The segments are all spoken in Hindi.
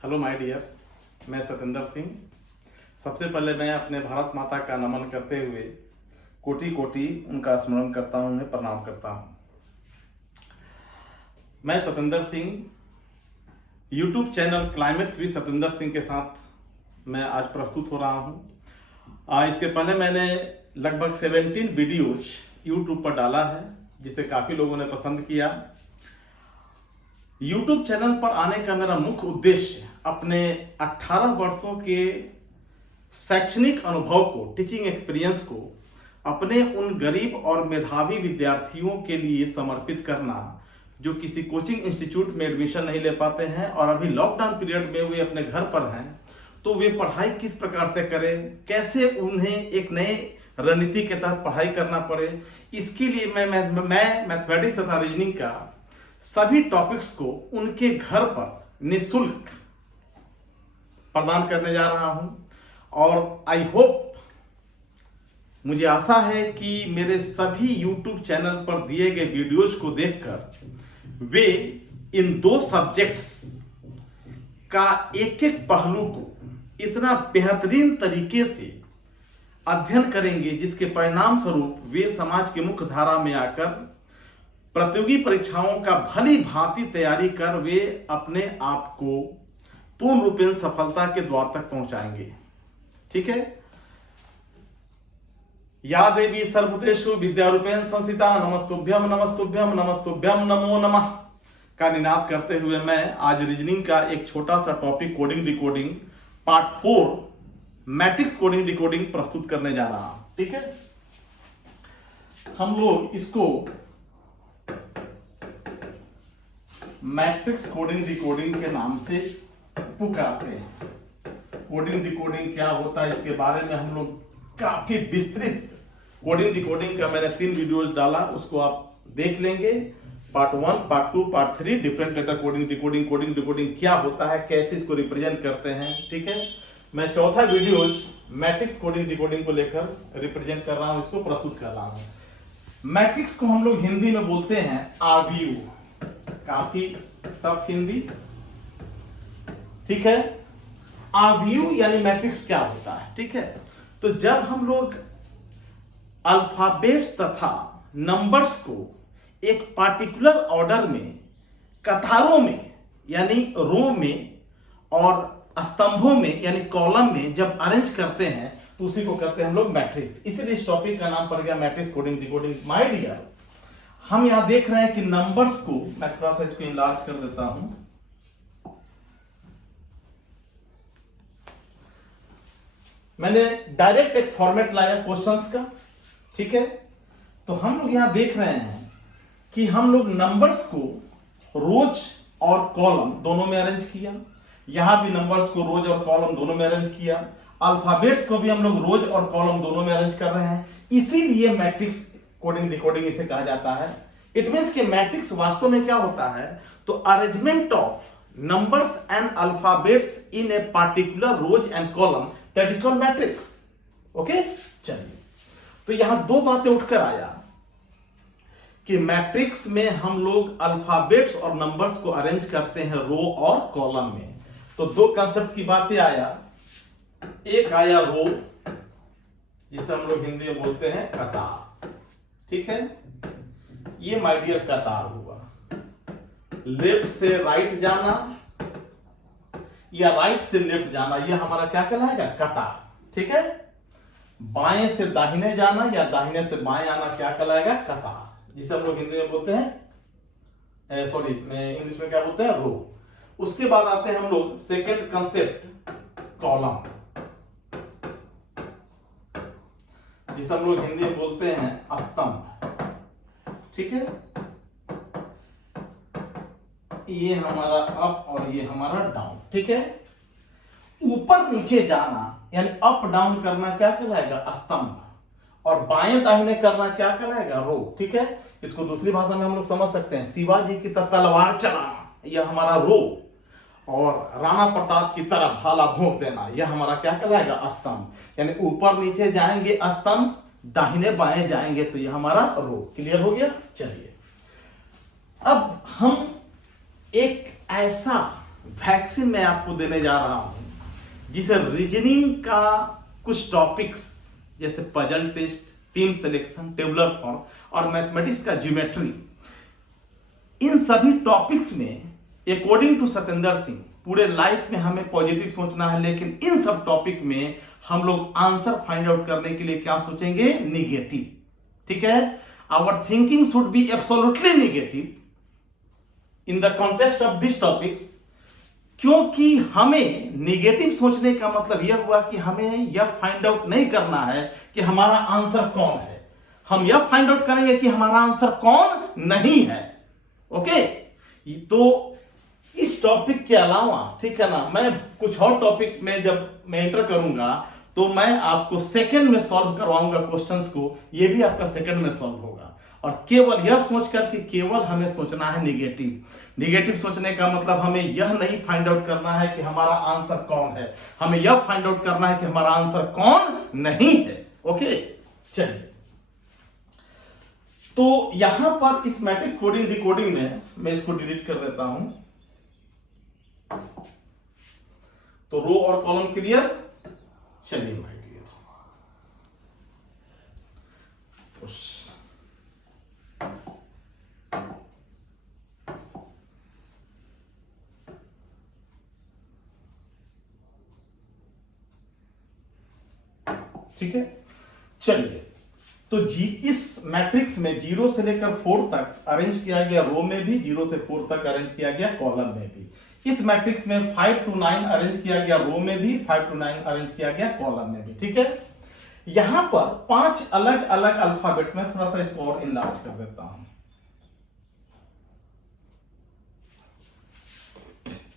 हेलो माय डियर, मैं सतेंद्र सिंह। सबसे पहले मैं अपने भारत माता का नमन करते हुए कोटि कोटि उनका स्मरण करता हूँ, उन्हें प्रणाम करता हूँ। मैं Satendra Singh YouTube channel climax भी सतेंद्र सिंह के साथ मैं आज प्रस्तुत हो रहा हूँ। इसके पहले मैंने लगभग 17 वीडियोज यूट्यूब पर डाला है, जिसे काफ़ी लोगों ने पसंद किया। यूट्यूब चैनल पर आने का मेरा मुख्य उद्देश्य अपने 18 वर्षों के शैक्षणिक अनुभव को, टीचिंग एक्सपीरियंस को अपने उन गरीब और मेधावी विद्यार्थियों के लिए समर्पित करना जो किसी कोचिंग इंस्टीट्यूट में एडमिशन नहीं ले पाते हैं और अभी लॉकडाउन पीरियड में वे अपने घर पर हैं। तो वे पढ़ाई किस प्रकार से करें, कैसे उन्हें एक नए रणनीति के तहत पढ़ाई करना पड़े, इसके लिए मैं मैथमेटिक्स तथा रीजनिंग का सभी टॉपिक्स को उनके घर पर निःशुल्क प्रदान करने जा रहा हूं। और आई होप, मुझे आशा है कि मेरे सभी YouTube चैनल पर दिए गए वीडियोज को देखकर वे इन दो सब्जेक्ट्स का एक एक पहलू को इतना बेहतरीन तरीके से अध्ययन करेंगे जिसके परिणाम स्वरूप वे समाज के मुख्य धारा में आकर प्रतियोगी परीक्षाओं का भली भांति तैयारी कर वे अपने आप को पूर्ण रूपेण सफलता के द्वार तक पहुंचाएंगे। ठीक है। या देवी सर्वभूतेषु विद्यारूपेण संस्थिता नमस्तुभ्यम नमस्तुभ्यम नमस्तुभ्यम नमो नमः का निनाद करते हुए मैं आज रीजनिंग का एक छोटा सा topic coding decoding part 4 matrix coding decoding प्रस्तुत करने जा रहा हूं। ठीक है। हम लोग इसको मैट्रिक्स कोडिंग डिकोडिंग के नाम से पुकारते हैं। कोडिंग डिकोडिंग क्या होता है इसके बारे में हम लोग काफी विस्तृत कोडिंग डिकोडिंग का मैंने 3 वीडियोज डाला, उसको आप देख लेंगे। Part 1, part 2, part 3 different letter coding decoding, coding decoding क्या होता है, कैसे इसको रिप्रेजेंट करते हैं। ठीक है। मैं चौथा वीडियोज मैट्रिक्स कोडिंग डिकोडिंग को लेकर रिप्रेजेंट कर रहा हूं, इसको प्रस्तुत कर रहा हूं। मैट्रिक्स को हम लोग हिंदी में बोलते हैं आव्यूह। काफी टफ हिंदी। ठीक है। आव्यूह यानी मैट्रिक्स क्या होता है। ठीक है। तो जब हम लोग अल्फाबेट्स तथा नंबर्स को एक पार्टिकुलर ऑर्डर में, कतारों में यानी रो में और स्तंभों में यानी कॉलम में जब अरेंज करते हैं तो उसी को कहते हैं हम लोग मैट्रिक्स। इसीलिए इस टॉपिक का नाम पड़ गया matrix coding decoding. My dear, हम यहां देख रहे हैं कि नंबर्स को, मैं थोड़ा सा इसको इनलार्ज कर देता हूं। मैंने डायरेक्ट एक फॉर्मेट लाया क्वेश्चंस का। ठीक है। तो हम लोग यहां देख रहे हैं कि हम लोग नंबर्स को रोज और कॉलम दोनों में अरेंज किया। यहां भी नंबर्स को रोज और कॉलम दोनों में अरेंज किया। अल्फाबेट्स को भी हम लोग रोज और कॉलम दोनों में अरेंज कर रहे हैं। इसीलिए मैट्रिक्स कोडिंग डिकोडिंग इसे कहा जाता है। इट मींस कि मैट्रिक्स वास्तव में क्या होता है, तो arrangement of numbers and alphabets in a particular rows and column, that is called matrix. Okay? चलिए, तो यहां दो बातें उठकर आया कि मैट्रिक्स में हम लोग अल्फाबेट्स और नंबर्स को अरेंज करते हैं रो और कॉलम में। तो दो कंसेप्ट की बातें आया। एक आया रो, जिसे हम लोग हिंदी में बोलते हैं कतार। ठीक है। ये माय डियर कतार हुआ। लेफ्ट से राइट जाना या राइट से लेफ्ट जाना, यह हमारा क्या कहलाएगा, कतार। ठीक है। बाएं से दाहिने जाना या दाहिने से बाएं आना क्या कहलाएगा, कतार, जिसे हम लोग हिंदी में बोलते हैं, सॉरी इंग्लिश में क्या बोलते हैं, रो। उसके बाद आते हैं हम लोग सेकेंड कंसेप्ट कॉलम, जिसे हम लोग हिंदी में बोलते हैं स्तंभ। ठीक है। ये हमारा अप और ये हमारा डाउन। ठीक है। ऊपर नीचे जाना यानी अप डाउन करना क्या कहलाएगा, स्तंभ, और बाएं दाहिने करना क्या कहलाएगा, रो। ठीक है। इसको दूसरी भाषा में हम लोग समझ सकते हैं, शिवाजी की तरह तलवार चलाना यह हमारा रो, और राणा प्रताप की तरफ भाला भोंक देना यह हमारा क्या कहलाएगा, स्तंभ। यानी ऊपर नीचे जाएंगे स्तंभ, दाहिने बाएं जाएंगे तो यह हमारा रो। क्लियर हो गया। चलिए, अब हम एक ऐसा वैक्सीन मैं आपको देने जा रहा हूं जिसे रीजनिंग का कुछ टॉपिक्स जैसे puzzle test, team selection, tabular form और मैथमेटिक्स का ज्योमेट्री, इन सभी टॉपिक्स में अकॉर्डिंग टू सतेंद्र सिंह पूरे लाइफ में हमें पॉजिटिव सोचना है, लेकिन इन सब टॉपिक में हम लोग आंसर फाइंड आउट करने के लिए क्या सोचेंगे? निगेटिव। ठीक है, our thinking should be absolutely negative in the context of this topics, क्योंकि हमें निगेटिव सोचने का मतलब यह हुआ कि हमें यह फाइंड आउट नहीं करना है कि हमारा आंसर कौन है, हम यह फाइंड आउट करेंगे कि हमारा आंसर कौन नहीं है। ओके, तो इस टॉपिक के अलावा, ठीक है ना, मैं कुछ और टॉपिक में जब मैं एंटर करूंगा तो मैं आपको सेकंड में सॉल्व करवाऊंगा क्वेश्चंस को, ये भी आपका सेकंड में सॉल्व होगा। और केवल यह सोचकर कि केवल हमें सोचना है निगेटिव। निगेटिव सोचने का मतलब हमें यह नहीं फाइंड आउट करना है कि हमारा आंसर कौन है, हमें यह फाइंड आउट करना है कि हमारा आंसर कौन नहीं है। ओके, चलिए, तो यहां पर इस मैट्रिक्स कोडिंग डिकोडिंग में मैं इसको डिलीट कर देता हूं। तो रो और कॉलम क्लियर। चलिए माय डियर, ठीक है। चलिए, तो इस मैट्रिक्स में 0 से लेकर 4 तक अरेंज किया गया, रो में भी 0 से 4 तक अरेंज किया गया, कॉलम में भी। इस मैट्रिक्स में 5 to 9 अरेंज किया गया, रो में भी 5 to 9 अरेंज किया गया, कॉलम में भी। ठीक है, यहां पर 5 अलग अलग अल्फाबेट्स में, थोड़ा सा इसको और इनलार्ज कर देता हूं।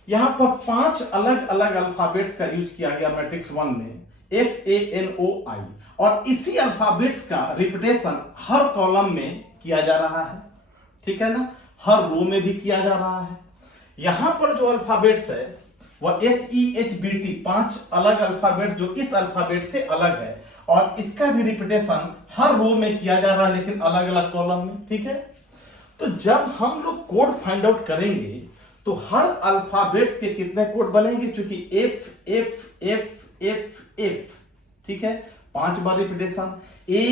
यहां पर 5 अलग अलग अल्फाबेट्स का यूज किया गया मैट्रिक्स 1 में, FANOI, और इसी अल्फाबेट्स का रिपीटेशन हर कॉलम में किया जा रहा है। ठीक है ना, हर रो में भी किया जा रहा है। यहां पर जो अल्फाबेट्स है वह SEHBT, 5 अलग अल्फाबेट जो इस अल्फाबेट से अलग है, और इसका भी रिपीटेशन हर रो में किया जा रहा है, लेकिन अलग अलग कॉलम में। ठीक है, तो जब हम लोग कोड फाइंड आउट करेंगे तो हर अल्फाबेट्स के कितने कोड बनेंगे? क्योंकि F F F F F, ठीक है, 5 बार रिपीटेशन, A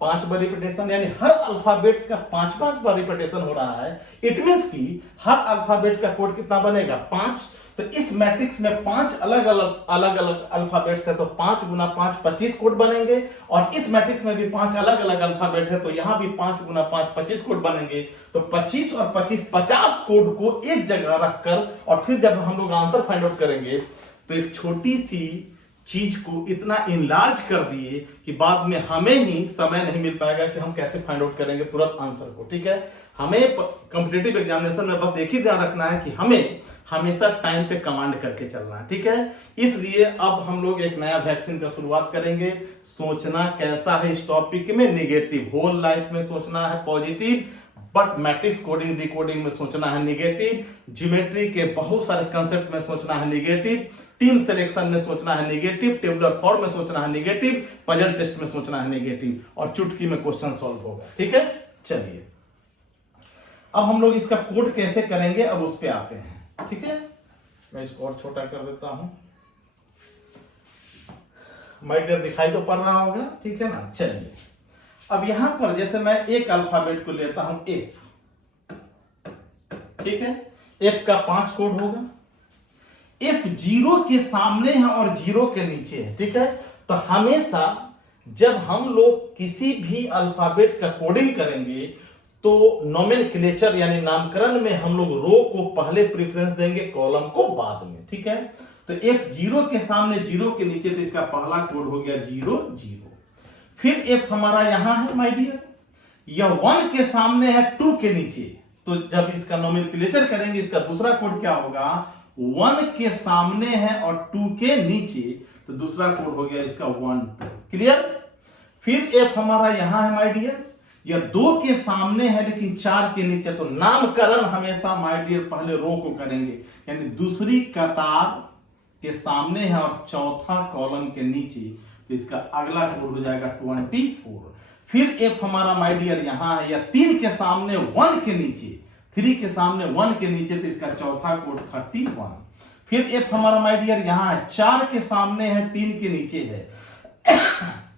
5 बार रिपीटेशन, यानी हर अल्फाबेट्स का 5 बार रिपीटेशन हो रहा है। इट मींस कि हर अल्फाबेट का कोड कितना बनेगा? 5। तो इस मैट्रिक्स में 5 अलग अलग अल्फाबेट्स है, तो 5 गुना 5 25 कोड बनेंगे। और इस मैट्रिक्स में भी 5 अलग अलग अल्फाबेट है, तो यहां भी 5 गुना 5 25 कोड बनेंगे। तो 25 और 25 50 कोड को एक जगह रखकर, और फिर जब हम लोग आंसर फाइंड आउट करेंगे तो एक छोटी सी चीज को इतना इनलार्ज कर दिए कि बाद में हमें ही समय नहीं मिल पाएगा कि हम कैसे फाइंड आउट करेंगे तुरंत आंसर को। ठीक है, हमें कॉम्पिटिटिव एग्जामिनेशन में बस एक ही ध्यान रखना है कि हमें हमेशा टाइम पे कमांड करके चलना है। ठीक है, इसलिए अब हम लोग एक नया वैक्सीन का शुरुआत करेंगे। सोचना कैसा है इस टॉपिक में? निगेटिव। होल लाइफ में सोचना है positive, but matrix coding decoding में सोचना है निगेटिव। ज्योमेट्री के बहुत सारे कंसेप्ट में सोचना है निगेटिव। टीम सिलेक्शन में सोचना है निगेटिव। टेबुलर फॉर्म में सोचना है निगेटिव। पजल टेस्ट में सोचना है निगेटिव, और चुटकी में क्वेश्चन सॉल्व होगा। ठीक है, चलिए, अब हम लोग इसका कोड कैसे करेंगे, अब उस पे आते हैं। ठीक है, मैं इसको और छोटा कर देता हूं। माइटर दिखाई तो पड़ रहा होगा, ठीक है ना। चलिए, अब यहां पर जैसे मैं एक अल्फाबेट को लेता हूं F, ठीक है, F का 5 कोड होगा। F 0 के सामने है और 0 के नीचे है। ठीक है, तो हमेशा जब हम लोग किसी भी अल्फाबेट का कोडिंग करेंगे तो नोमेनक्लेचर यानी नामकरण में हम लोग रो को पहले प्रेफरेंस देंगे, कॉलम को बाद में। ठीक है, तो F 0 के सामने 0 के नीचे, तो इसका पहला कोड हो गया 0 0। फिर F हमारा यहां है माय डियर, यह 1 के सामने है 2 के नीचे, तो जब इसका नोमेनक्लेचर करेंगे इसका दूसरा कोड क्या होगा? 1 के सामने है और 2 के नीचे, तो दूसरा कोड हो गया इसका 1 2। क्लियर? फिर F हमारा यहां है माय डियर, यह 2 के सामने है लेकिन 4 के नीचे, तो नामकरण हमेशा माय डियर पहले रो को करेंगे, यानी दूसरी कतार के सामने है और चौथा कॉलम के नीचे, तो इसका अगला कोड हो जाएगा 24। फिर F हमारा माय डियर यहां है, या 3 के सामने 1 के नीचे, 3 के सामने 1 के नीचे तो इसका चौथा कोड 31। फिर F हमारा माय डियर यहां है, 4 के सामने है 3 के नीचे है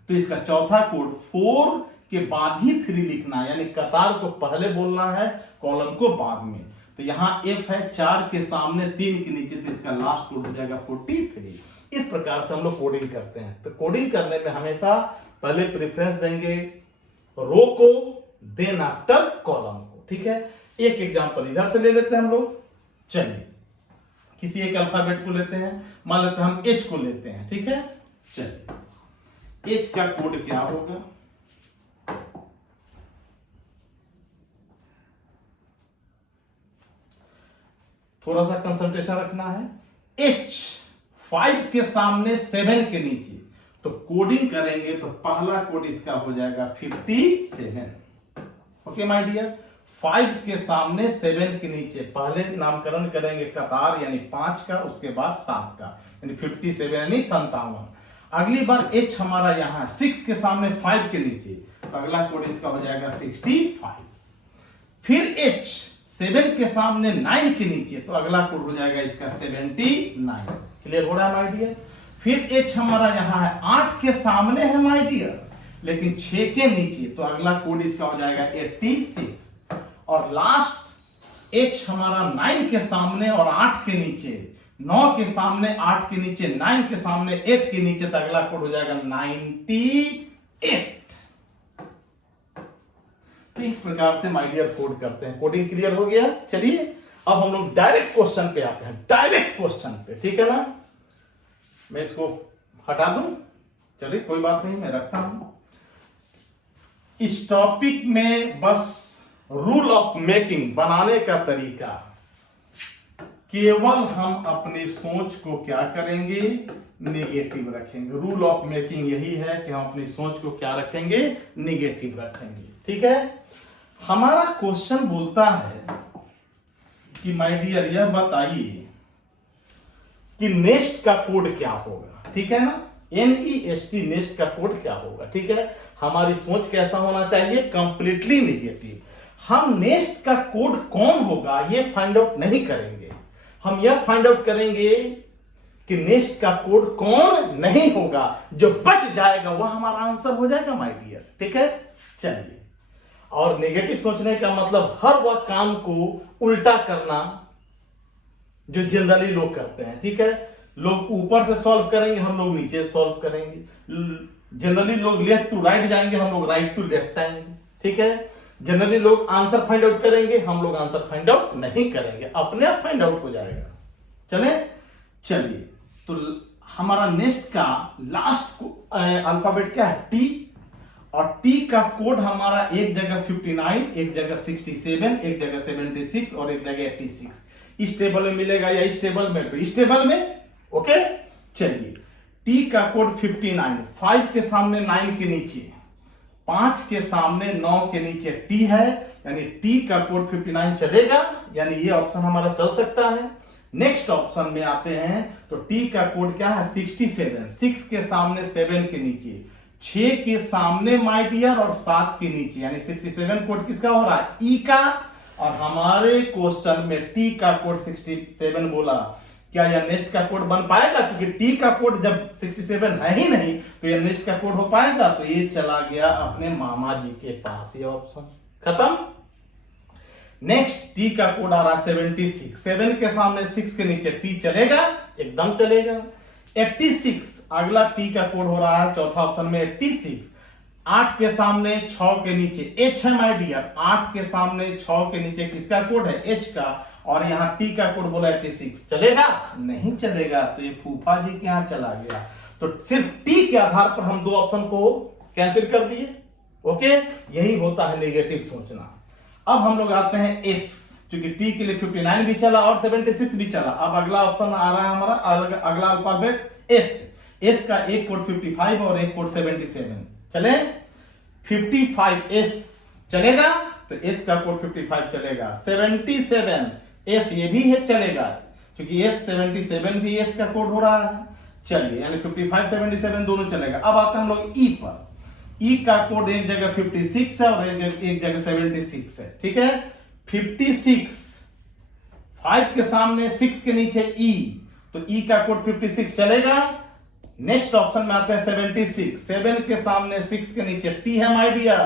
तो इसका चौथा कोड 4 के बाद ही 3 लिखना है, यानी कतार को पहले बोलना है, कॉलम को बाद में। तो यहां F है 4 के सामने 3 के नीचे तो इसका लास्ट कोड हो जाएगा 43। इस प्रकार से हम लोग कोडिंग करते हैं। तो कोडिंग करने में हमेशा पहले प्रेफरेंस देंगे रो को, देन आफ्टर कॉलम को। ठीक है, एक एग्जांपल इधर से ले लेते हैं हम लोग। चलिए किसी एक अल्फाबेट को लेते हैं, मान लेते हैं हम H को लेते हैं। ठीक है, चलिए H का कोड क्या होगा? थोड़ा सा कंसंट्रेशन रखना है। H 5 के सामने 7 के नीचे, तो कोडिंग करेंगे तो पहला कोड इसका हो जाएगा 57। ओके माय डियर, 5 के सामने 7 के नीचे पहले नामकरण करेंगे कतार यानी 5 का, उसके बाद 7 का, यानी 57 यानी 57। अगली बार H हमारा यहां 6 के सामने 5 के नीचे, तो अगला कोड इसका हो जाएगा 65। फिर H 7 के सामने 9 के नीचे, तो अगला कोड हो जाएगा इसका 79। क्लियर हो रहा है माय डियर? फिर H हमारा यहां है 8 के सामने है माय डियर, लेकिन 6 के नीचे, तो अगला कोड इसका हो जाएगा 86। और लास्ट H हमारा 9 के सामने और 8 के नीचे, 9 के सामने 8 के नीचे, 9 के सामने 8 के नीचे, तो अगला कोड हो जाएगा 98। तो इस प्रकार से माय डियर कोड करते हैं। कोडिंग क्लियर हो गया? चलिए अब हम लोग डायरेक्ट क्वेश्चन पे आते हैं, डायरेक्ट क्वेश्चन पे। ठीक है ना, मैं इसको हटा दूं, चलिए कोई बात नहीं, मैं रखता हूं। इस टॉपिक में बस रूल ऑफ मेकिंग बनाने का तरीका, केवल हम अपनी सोच को क्या करेंगे, नेगेटिव रखेंगे। रूल ऑफ मेकिंग यही है कि हम अपनी सोच को क्या रखेंगे, नेगेटिव रखेंगे। ठीक है, हमारा क्वेश्चन बोलता है कि माय डियर यह बताइए कि नेक्स्ट का कोड क्या होगा। ठीक है ना, NEST नेक्स्ट का कोड क्या होगा। ठीक है, हमारी सोच कैसा होना चाहिए, कंप्लीटली नेगेटिव। हम नेक्स्ट का कोड कौन होगा ये फाइंड आउट नहीं करेंगे, हम यह फाइंड आउट करेंगे कि नेक्स्ट का कोड कौन नहीं होगा, जो बच जाएगा वह हमारा आंसर हो जाएगा माय डियर। ठीक है, चलिए। और नेगेटिव सोचने का मतलब हर वह काम को उल्टा करना जो जनरली लोग करते हैं। ठीक है, लोग ऊपर से सॉल्व करेंगे, हम लोग नीचे से सॉल्व करेंगे। जनरली लोग लेफ्ट टू राइट जाएंगे, हम लोग राइट टू लेफ्ट आएंगे। ठीक है, जनरली लोग आंसर फाइंड आउट करेंगे, हम लोग आंसर फाइंड आउट नहीं करेंगे, अपने आप फाइंड आउट हो जाएगा। चलिए तो हमारा नेक्स्ट का लास्ट अल्फाबेट क्या है, T। और T का कोड हमारा एक जगह 59, एक जगह 67, एक जगह 76 और एक जगह 86। इस टेबल में मिलेगा या इस टेबल में, तो इस टेबल में। ओके, चलिए T का कोड 59, 5 के सामने 9 के नीचे, 5 के सामने 9 के नीचे T है, यानी T का कोड 59 चलेगा, यानी ये ऑप्शन हमारा चल सकता है। नेक्स्ट ऑप्शन में आते हैं तो T का कोड क्या है, 67, 6 के सामने 7 के नीचे, 6 के सामने माय डियर और 7 के नीचे, यानी 67 कोड किसका हो रहा है, E का। और हमारे क्वेश्चन में T का कोड 67 बोला, क्या यह नेक्स्ट का कोड बन पाएगा, क्योंकि T का कोड जब 67 है ही नहीं तो यह नेक्स्ट का कोड हो पाएगा। तो ये चला गया अपने मामा जी के पास, ये ऑप्शन खत्म। नेक्स्ट T का कोड आ रहा 76, 7 के सामने 6 के नीचे T चलेगा, एकदम चलेगा। 86 अगला T का कोड हो रहा है चौथा ऑप्शन में 86, 8 के सामने 6 के नीचे H है माय डियर, 8 के सामने 6 के नीचे किसका कोड है, H का। और यहाँ T का कोड बोला 86, चलेगा, नहीं चलेगा, तो ये फूफा जी के यहाँ चला गया। तो सिर्फ T के आधार पर हम दो ऑप्शन को कैंसिल कर दिए। ओके, यही होता है नेगेटिव सोचना। अब हम लोग आते हैं S, क्योंकि T के लिए 59 भी चला और 76 भी चला। अब अगला ऑप्शन आ रहा है हमारा, अगला अल्फाबेट S का एक कोड 55 और एक कोड 77 चले। 55 S चलेगा, तो S का कोड 55 चलेगा। 77 S ये भी है चलेगा, क्योंकि S 77 भी S का कोड हो रहा है। चलिए, यानी 55 77 दोनों चलेगा। अब आते हैं हम लोग E पर। E का कोड एक जगह 56 है और एक जगह 76 है। ठीक है, 56, 5 के सामने 6 के नीचे ई, तो ई का कोड 56 चलेगा। नेक्स्ट ऑप्शन में आते हैं 76, 7 के सामने 6 के नीचे टी है माय डियर,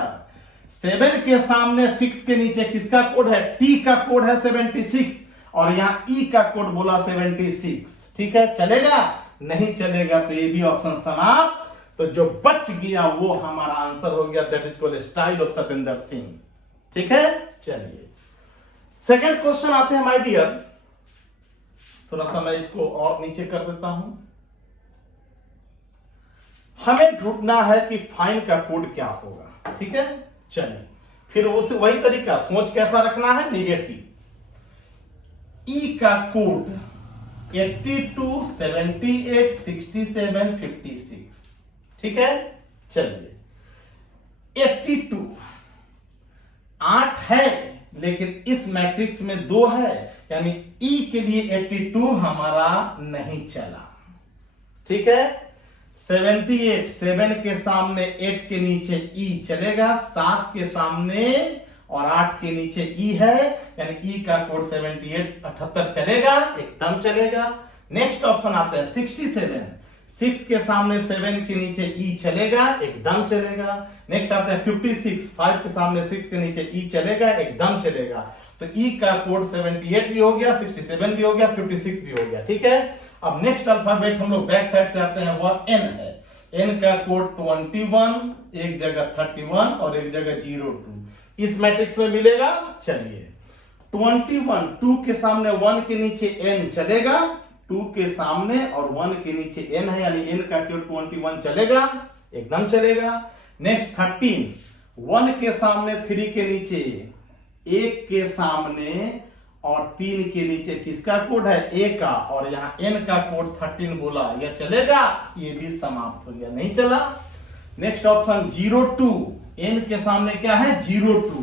7 के सामने 6 के नीचे किसका कोड है, टी का कोड है 76, और यहां ई का कोड बोला 76, ठीक है, चलेगा? नहीं चलेगा, तो ये भी ऑप्शन समाप्त। तो जो बच गया वो हमारा आंसर हो गया, that is called style of Satendra Singh, ठीक है। चलिए सेकंड क्वेश्चन आते हैं माय डियर, थोड़ा सा मैं इसको और नीचे कर देता हूं। हमें ढूंढना है कि फाइन का कोड क्या होगा, ठीक है। चलिए फिर उस वही तरीका, सोच कैसा रखना है, निगेटिव। ई का कोड 82, 78, 67, 56, ठीक है। चलिए 82 8 है, लेकिन इस मैट्रिक्स में 2 है, यानी ई के लिए 82 हमारा नहीं चला, ठीक है। 78, 7 के सामने 8 के नीचे ई चलेगा, 7 के सामने और 8 के नीचे ई है, यानी ई का कोड 78, 78 चलेगा, एकदम चलेगा। नेक्स्ट ऑप्शन आता है 67, 6 के सामने 7 के नीचे ई चलेगा, एकदम चलेगा। नेक्स्ट आता है 56, 5 के सामने 6 के नीचे ई चलेगा, एकदम चलेगा। तो ई का कोड 78 भी हो गया, 67 भी हो गया, 56 भी हो गया, ठीक है। अब नेक्स्ट अल्फाबेट हम लोग बैक साइड से आते हैं, वह एन है। एन का कोड 21, एक जगह 31 और एक जगह 02, इस मैट्रिक्स में मिलेगा। चलिए 21, 2 के सामने 1 के नीचे एन चलेगा, 2 के सामने और 1 के नीचे एन है, यानी एन का कोड 21 चलेगा, एकदम चलेगा। नेक्स्ट 13, 1 के सामने 3 के नीचे, 1 के सामने और 3 के नीचे किसका कोड है, ए का, और यहाँ एन का कोड 13 बोला, यह चलेगा, ये भी समाप्त हो गया, नहीं चला। नेक्स्ट ऑप्शन 02, एन के सामने क्या है, 02,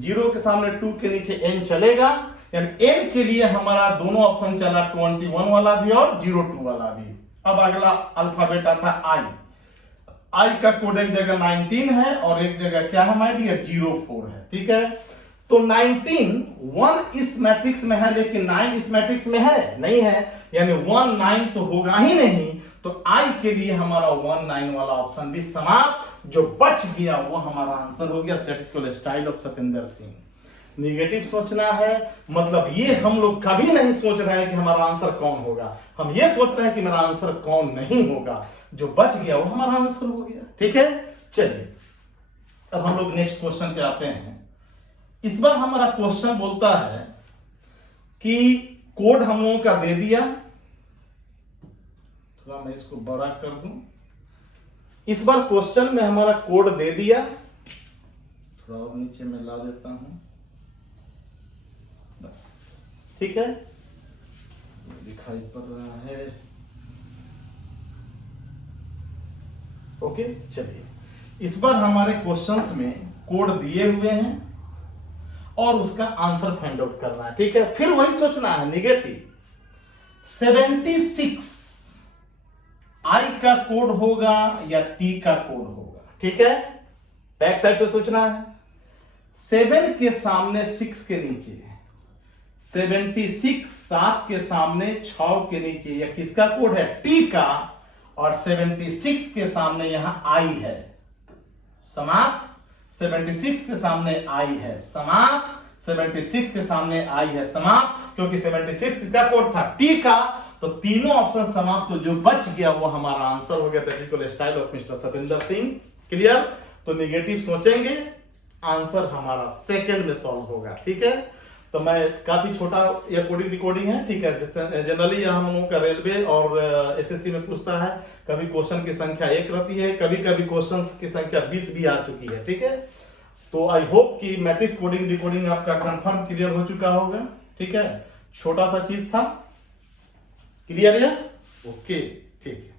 0 के सामने 2 के नीचे एन चलेगा, यानी एन के लिए हमारा दोनों ऑप्शन चला, 21 वाला भी और 02 वाला भी। अब अगला अल्फाबेट आता है आई। आई का कोड एक जगह 19 है और एक जगह क्या है माय डियर, 04 है, ठीक है। तो 19, 1 इस मैट्रिक्स में है, लेकिन 9 इस मैट्रिक्स में है नहीं है, यानी 1 9 तो होगा ही नहीं, तो आई के लिए हमारा 1 9 वाला ऑप्शन भी समाप्त। जो बच गया वो हमारा आंसर हो गया, that is called style of Satendra Singh. Negative सोचना है, मतलब ये हम लोग कभी नहीं सोच रहे हैं कि हमारा आंसर कौन होगा, हम ये सोच रहे हैं कि मेरा आंसर कौन नहीं होगा। जो बच गया वो हमारा आंसर हो गया, ठीक है। चलिए अब हम लोग नेक्स्ट क्वेश्चन पे आते हैं। इस बार हमारा क्वेश्चन बोलता है कि कोड हम लोगों का दे दिया, थोड़ा मैं इसको बड़ा कर दूं। इस बार क्वेश्चन में हमारा कोड दे दिया, थोड़ा और नीचे में ला देता हूं, बस ठीक है, दिखाई पड़ रहा है, ओके। चलिए इस बार हमारे क्वेश्चंस में कोड दिए हुए हैं और उसका आंसर फाइंड आउट करना है, ठीक है। फिर वही सोचना है, निगेटिव। 76 आई का कोड होगा या टी का कोड होगा, ठीक है। बैक साइड से सोचना है। 7 के सामने 6 के नीचे, 76 7 के सामने 6 के नीचे, यह किसका कोड है, टी का, और 76 के सामने यहां आई है, समाप्त। 76 के सामने आई है, समाप्त। 76 के सामने आई है, समाप्त, क्योंकि 76 किसका कोड था, टी का, तो तीनों ऑप्शन समाप्त। तो जो बच गया वो हमारा आंसर हो गया, that is called style of mister Satendra Singh. Clear. तो निगेटिव सोचेंगे, आंसर हमारा सेकंड में सॉल्व होगा, ठीक है। तो मैं काफी छोटा ये कोडिंग रिकॉर्डिंग है, ठीक है। जनरली हम लोगों का रेलवे और एसएससी में पूछता है, कभी क्वेश्चन की संख्या 1 रहती है, कभी कभी क्वेश्चन की संख्या 20 भी आ चुकी है, ठीक है। तो आई होप कि मैट्रिक्स कोडिंग डिकोडिंग आपका कंफर्म क्लियर हो चुका होगा, ठीक है। छोटा सा चीज था, क्लियर है, ओके, ठीक है।